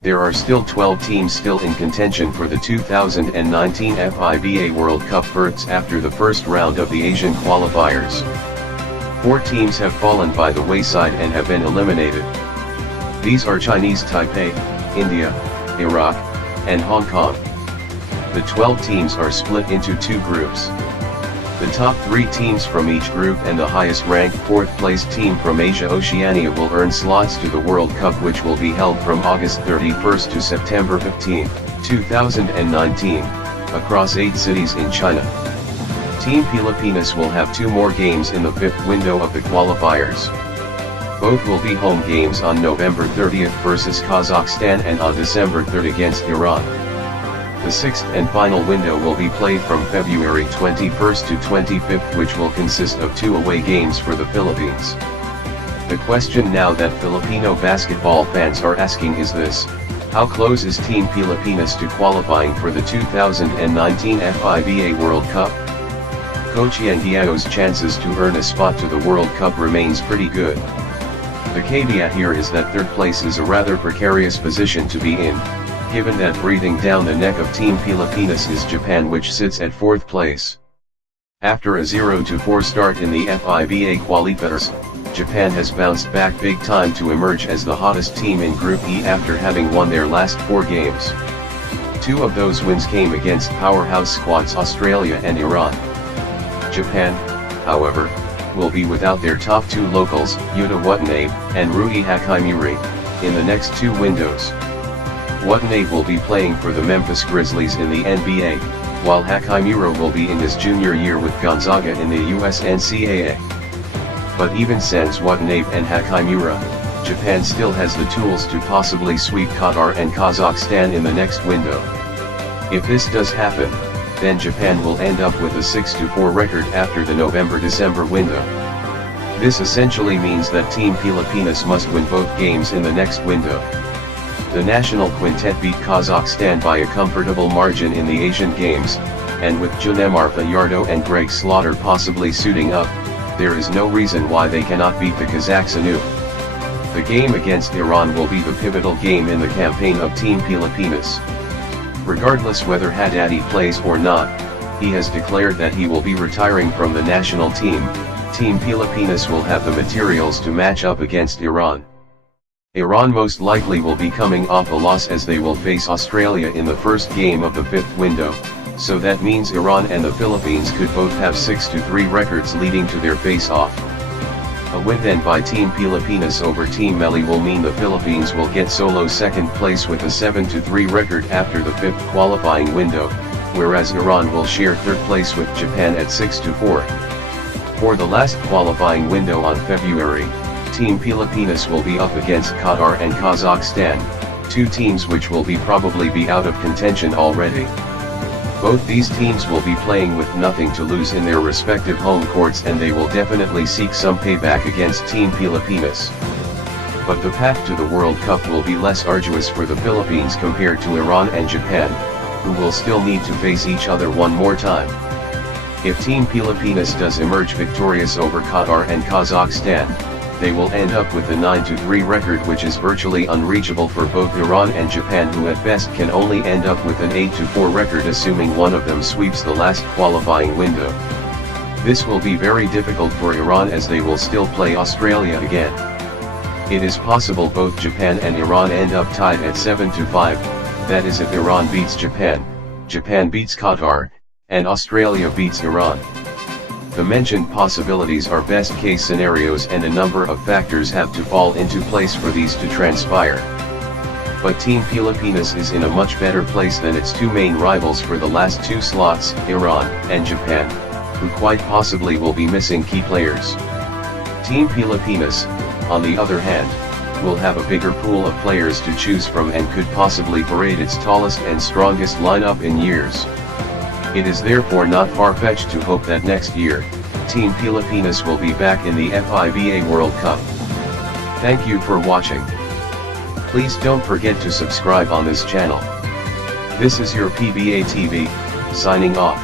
There are still 12 teams still in contention for the 2019 FIBA World Cup berths after the first round of the Asian qualifiers. 4 teams have fallen by the wayside and have been eliminated. These are Chinese Taipei, India, Iraq, and Hong Kong. The 12 teams are split into 2 groups. The top 3 teams from each group and the highest ranked 4th place team from Asia Oceania will earn slots to the World Cup, which will be held from August 31st to September 15, 2019, across 8 cities in China. Team Pilipinas will have 2 more games in the 5th window of the qualifiers. Both will be home games on November 30th versus Kazakhstan and on December 3rd against Iran. The 6th and final window will be played from February 21st to 25th, which will consist of 2 away games for the Philippines. The question now that Filipino basketball fans are asking is this: how close is Team Pilipinas to qualifying for the 2019 FIBA World Cup? Coach Yang Diao's chances to earn a spot to the World Cup remains pretty good. The caveat here is that 3rd place is a rather precarious position to be in, given that breathing down the neck of Team Pilipinas is Japan, which sits at 4th place. After a 0-4 start in the FIBA qualifiers, Japan has bounced back big time to emerge as the hottest team in Group E after having won their last 4 games. 2 of those wins came against powerhouse squads Australia and Iran. Japan, however, will be without their top 2 locals, Yuta Watanabe and Rui Hachimura, in the next 2 windows. Watanabe will be playing for the Memphis Grizzlies in the NBA, while Hachimura will be in his junior year with Gonzaga in the US NCAA. But even sans Watanabe and Hachimura, Japan still has the tools to possibly sweep Qatar and Kazakhstan in the next window. If this does happen, then Japan will end up with a 6-4 record after the November-December window. This essentially means that Team Pilipinas must win both games in the next window. The national quintet beat Kazakhstan by a comfortable margin in the Asian Games, and with Junemar Fajardo and Greg Slaughter possibly suiting up, there is no reason why they cannot beat the Kazakhs anew. The game against Iran will be the pivotal game in the campaign of Team Pilipinas. Regardless whether Haddadi plays or not, he has declared that he will be retiring from the national team. Team Pilipinas will have the materials to match up against Iran. Iran most likely will be coming off a loss as they will face Australia in the first game of the 5th window, so that means Iran and the Philippines could both have 6-3 records leading to their face-off. A win then by Team Pilipinas over Team Mali will mean the Philippines will get solo 2nd place with a 7-3 record after the 5th qualifying window, whereas Iran will share 3rd place with Japan at 6-4. For the last qualifying window on February, Team Pilipinas will be up against Qatar and Kazakhstan, 2 teams which will probably be out of contention already. Both these teams will be playing with nothing to lose in their respective home courts, and they will definitely seek some payback against Team Pilipinas. But the path to the World Cup will be less arduous for the Philippines compared to Iran and Japan, who will still need to face each other one more time. If Team Pilipinas does emerge victorious over Qatar and Kazakhstan, they will end up with a 9-3 record, which is virtually unreachable for both Iran and Japan, who at best can only end up with an 8-4 record assuming one of them sweeps the last qualifying window. This will be very difficult for Iran as they will still play Australia again. It is possible both Japan and Iran end up tied at 7-5, that is if Iran beats Japan, Japan beats Qatar, and Australia beats Iran. The mentioned possibilities are best case scenarios, and a number of factors have to fall into place for these to transpire. But Team Pilipinas is in a much better place than its 2 main rivals for the last 2 slots, Iran and Japan, who quite possibly will be missing key players. Team Pilipinas, on the other hand, will have a bigger pool of players to choose from and could possibly parade its tallest and strongest lineup in years. It is therefore not far-fetched to hope that next year, Team Pilipinas will be back in the FIBA World Cup. Thank you for watching. Please don't forget to subscribe on this channel. This is your PBA TV, signing off.